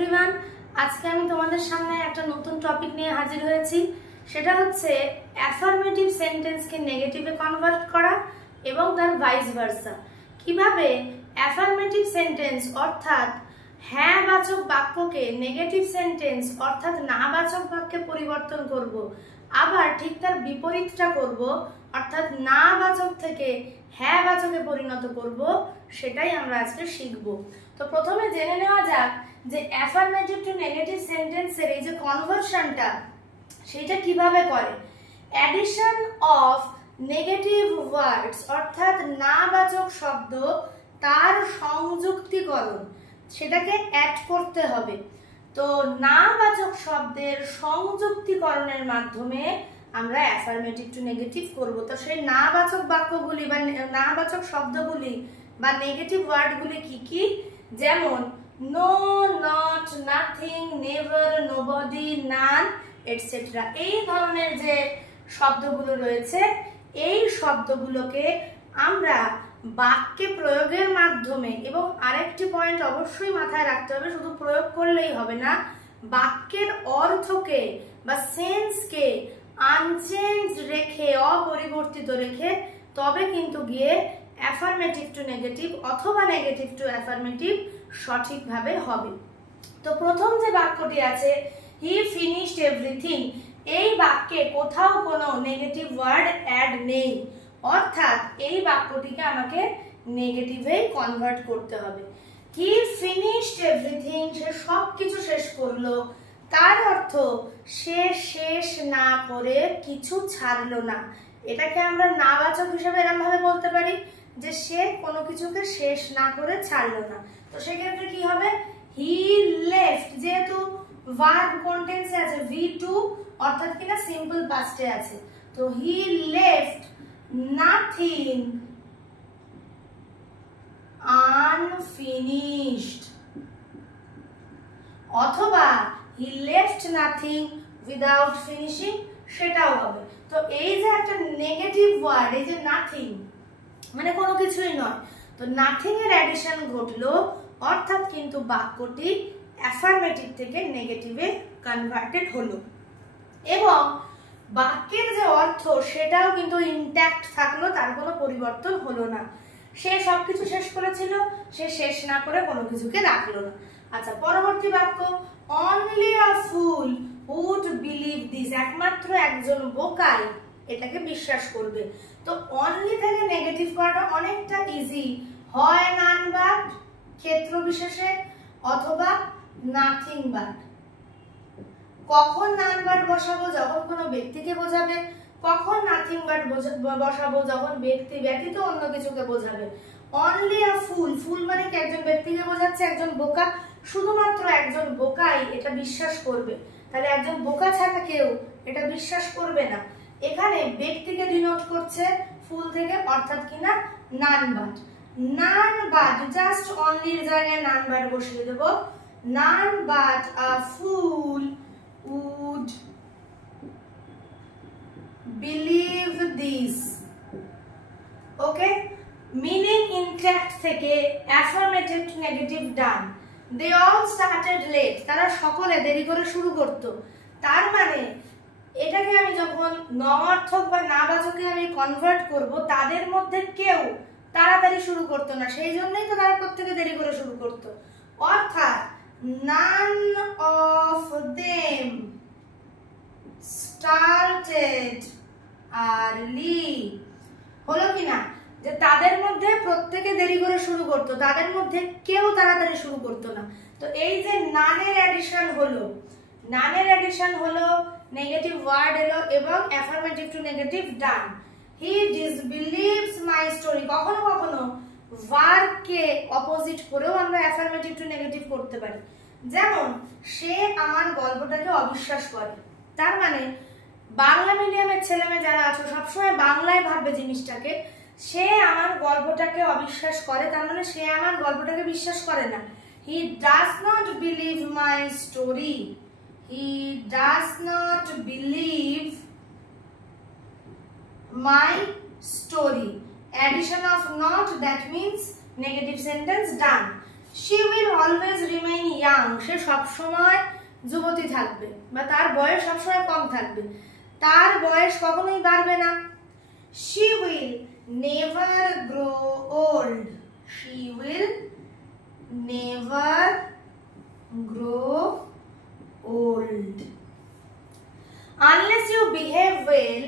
Everyone, আজকে আমি তোমাদের সামনে একটা নতুন টপিক নিয়ে হাজির হয়েছি। সেটা হচ্ছে অ্যাফার্মেটিভ সেন্টেন্সকে নেগেটিভে কনভার্ট করা এবং তার ভাইস ভার্সা। কিভাবে অ্যাফার্মেটিভ সেন্টেন্স অর্থাৎ হ্যাঁ বাচক বাক্যকে নেগেটিভ সেন্টেন্স অর্থাৎ না বাচক বাক্যে পরিবর্তন করব, আবার ঠিক তার বিপরীতটা করব অর্থাৎ না বাচক থেকে হ্যাঁ বাচকে পরিণত করব, সেটাই আমরা আজকে শিখব। তো প্রথমে জেনে নেওয়া যাক যে অ্যাফার্মেটিভ টু নেগেটিভ সেন্টেন্সের এই যে কনভার্সনটা সেটা কিভাবে করে। অ্যাডিশন অফ নেগেটিভ ওয়ার্ডস অর্থাৎ না বাচক শব্দ তার সংযুক্তিকরণ, সেটাকে অ্যাড করতে হবে। তো না বাচক শব্দের সংযুক্তিকরণের মাধ্যমে আমরা অ্যাফার্মেটিভ টু নেগেটিভ করব। তো সেই না বাচক বাক্যগুলি বা না বাচক শব্দগুলি বা নেগেটিভ ওয়ার্ডগুলি কি কি? যেমন no, not, nothing, never, nobody, none, etcetera. এই ধরনের যে শব্দগুলো রয়েছে এই শব্দগুলোকে আমরা বাক্যে প্রয়োগের মাধ্যমে, এবং আরেকটি পয়েন্ট অবশ্যই মাথায় রাখতে হবে, শুধু প্রয়োগ করলেই হবে না, বাক্যের অর্থকে বা সেন্সকে আনচেঞ্জ রেখে, অপরিবর্তিত রেখে তবে কিন্তু গিয়ে অ্যাফার্মেটিভ টু নেগেটিভ অথবা নেগেটিভ টু অ্যাফার্মেটিভ সঠিকভাবে হবে। তো প্রথম যে বাক্যটি আছে হি ফিনিশড এভরিথিং, এই বাক্যে কোথাও কোনো নেগেটিভ ওয়ার্ড অ্যাড নেই, অর্থাৎ এই বাক্যটিকে আমাকে নেগেটিভে কনভার্ট করতে হবে। হি ফিনিশড এভরিথিং, সে সব কিছু শেষ করলো, তার অর্থ সে শেষ না করে কিছু ছাড়লো না। এটাকে আমরা নাবাচক হিসেবে এরকম ভাবে বলতে পারি যে সে কোনো কিছুকে শেষ না করে ছাড়লো না। তো সেক্ষেত্রে কি হবে? হি লেফট, যেহেতু ভার্ব কোন টেন্সে আছে? V2, অর্থাৎ কিনা সিম্পল পাস্টে আছে। তো হি লেফট নাথিং আনফিনিশড, অথবা he left nothing without finishing, সেটাও হবে। তো এই যে একটা নেগেটিভ ওয়ার্ড, এই যে নাথিং মানে কোনো কিছুই নয়, তো নাথিং এর অ্যাডিশন ঘটলো, অর্থাৎ কিন্তু বাক্যটি অ্যাফার্মেটিভ থেকে নেগেটিভে কনভার্টেড হলো, এবং বাক্যের যে অর্থ সেটাও কিন্তু ইনট্যাক্ট থাকলো, তার কোনো পরিবর্তন হলো না। সে সবকিছু শেষ করেছিল, সে শেষ না করে কোনো কিছুকে রাখলো না। আচ্ছা, পরবর্তী বাক্য only a fool would believe this, একমাত্র একজন বোকাই এটাকে বিশ্বাস করবে। তো অনলি থেকে নেগেটিভ করাটা অনেকটা ইজি, হয় নান বাট ক্ষেত্র বিশেষে অথবা নাথিং বাট। কখন নান বাট বসাবো? যখন কোনো ব্যক্তিকে বোঝাবে। কখন নাথিং বাট বসাবো? যখন ব্যক্তি ব্যতীত অন্য কিছুকে বোঝাবে। অনলি আ ফুল, ফুল মানে কি একজন ব্যক্তিকে বোঝাচ্ছে, একজন বোকা, শুধুমাত্র একজন বোকাই এটা বিশ্বাস করবে। তাহলে একজন বোকা ছাড়া কেউ এটা বিশ্বাস করবে না। এখানে ব্যক্তিকে ডিনোট করছে ফুল থেকে, অর্থাৎ কিনা none but. None but, just অনলির জায়গায় নান বাট বসিয়ে দেব। None but a fool would believe this. Okay, meaning intact থেকে affirmative to negative done. They all started late, তারা সকলে দেরি করে শুরু করত। তার মানে এটাকে আমি যখন নঅর্থক বা নাবাচকে আমি কনভার্ট করব, তাদের মধ্যে কেউ তাড়াতাড়ি শুরু করতো না, সেই জন্যই তো তারা প্রত্যেকে দেরি করে শুরু করত। অর্থাৎ none of them started early, হলো কিনা? যে তাদের মধ্যে প্রত্যেকে দেরি করে শুরু করতো, তাদের মধ্যে কেউ তাড়াতাড়ি শুরু করতো না। তো এই যে নানের অ্যাডিশন হলো, নানের অ্যাডিশন হলো, নেগেটিভ ওয়ার্ড এলো এবং affirmative to negative done. He disbelieves my story, কখনো কখনো ভার্বকে অপোজিট করেও আমরা অ্যাফার্মেটিভ টু নেগেটিভ করতে পারি। যেমন সে আমার গল্পটাকে অবিশ্বাস করে, তার মানে বাংলা মিডিয়ামের ছেলেমেয়ে যারা আছো সবসময় বাংলায় ভাববে জিনিসটাকে, সে আমার গল্পটাকে অবিশ্বাস করে, তার মানে সে আমার গল্পটাকে বিশ্বাস করে না। He does not believe my story, he does not believe my story. Addition of not, that means negative sentence done. she will always remain young, সে সব সময় যুবতী থাকবে বা তার বয়স সব সময় কম থাকবে, তার বয়স কখনোই বাড়বে না। she will never grow old, she will never grow old. Unless you behave well,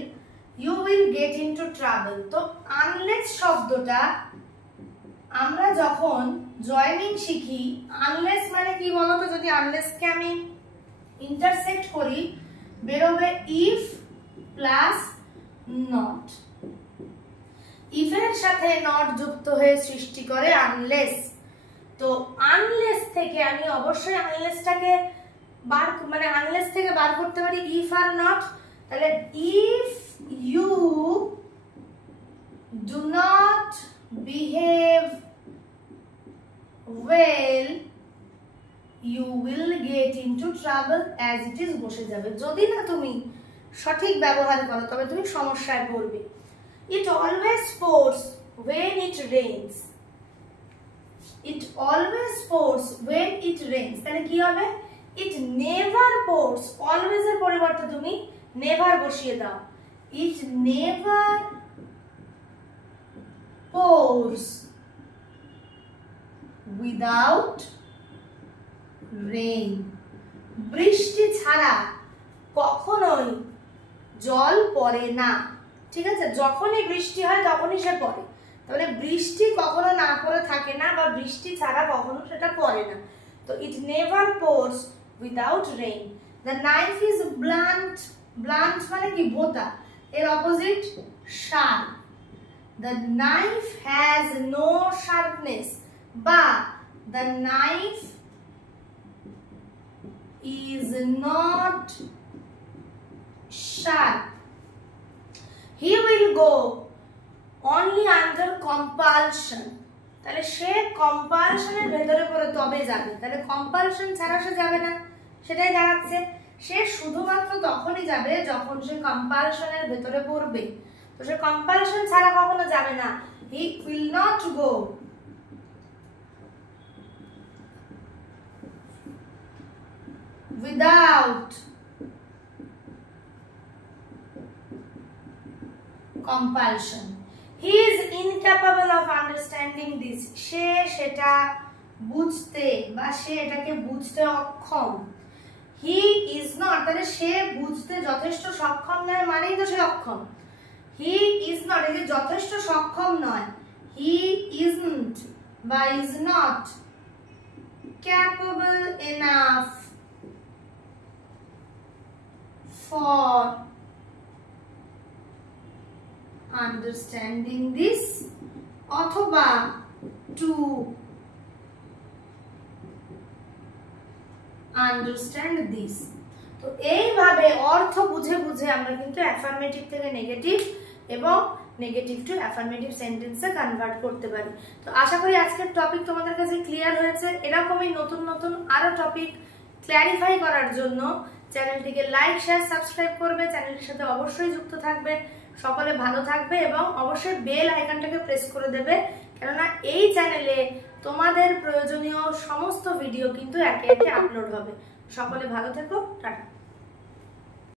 you will get into trouble. তো unless শব্দটা আমরা যখন জয়েনিং শিখি, আনলেস মানে কি বলতো, যদি আনলেস কে আমি ইন্টারসেক্ট করি বেরোবে ইফ প্লাস নট। ইফ এর সাথে নট যুক্ত হয়ে সৃষ্টি করে আনলেস। তো আনলেস থেকে আমি অবশ্যই আনলেসটাকে মানে আনলেস থেকে বার করতে পারি ইফ আর নট। তাহলে if you do not behave well, you will get into trouble, as it is বসে যাবে। যদি না তুমি সঠিক ব্যবহার করো তবে তুমি সমস্যায় পড়বে। It always pours when it rains, it always pours when it rains, তাহলে কি হবে? It never pours, always এর পরিবর্তে তুমি never বসিয়ে দাও। It never pours without rain, বৃষ্টি ছাড়া কখনোই জল পড়ে না। ঠিক আছে, যখনই বৃষ্টি হয় তখনই সে পড়ে, তাহলে বৃষ্টি কখনো না পড়ে থাকে না বা বৃষ্টি ছাড়া কখনো সেটা পড়ে না। তো it never pours without rain. The knife is blunt, blunt মানে কি ভোঁতা, এর opposite sharp. The knife has no sharpness, বা the knife is not sharp. He will go only under compulsion, তাহলে সে কম্পালশনের ভেতরে পড়ে তবে যাবে, তাহলে কম্পালশন ছাড়া সে যাবে না, সেটাই দাঁড়াচ্ছে। সে শুধুমাত্র তখনই যাবে যখন সে কম্পালশনের ভেতরে পড়বে, তো সে কম্পালশন ছাড়া কখনো যাবে না। He will not go without compulsion. He is incapable of understanding this, সে সেটা বুঝতে বা সে এটাকে বুঝতে অক্ষম। He is not, তাহলে সে বুঝতে যথেষ্ট সক্ষম নয় মানেই তো সে অক্ষম। He is not, এই যে যথেষ্ট সক্ষম নয়, he isn't বা is not capable enough for understanding this, অথবা to understand this. তো এইভাবে অর্থ বুঝে বুঝে আমরা কিন্তু অ্যাফার্মেটিভ থেকে নেগেটিভ এবং নেগেটিভ টু অ্যাফার্মেটিভ সেন্টেন্সে কনভার্ট করতে পারি। তো আশা করি আজকের টপিক তোমাদের কাছে ক্লিয়ার হয়েছে। এরকমই নতুন নতুন আরো টপিক ক্ল্যারিফাই করার জন্য চ্যানেলটিকে লাইক, শেয়ার, সাবস্ক্রাইব করবে, চ্যানেলটির সাথে অবশ্যই যুক্ত থাকবে। সকলে ভালো থাকবে এবং অবশ্যই বেল আইকনটাকে প্রেস করে দেবে, কেননা এই চ্যানেলে তোমাদের প্রয়োজনীয় সমস্ত ভিডিও কিন্তু একে একে আপলোড হবে। সকলে ভালো থেকো, টাটা।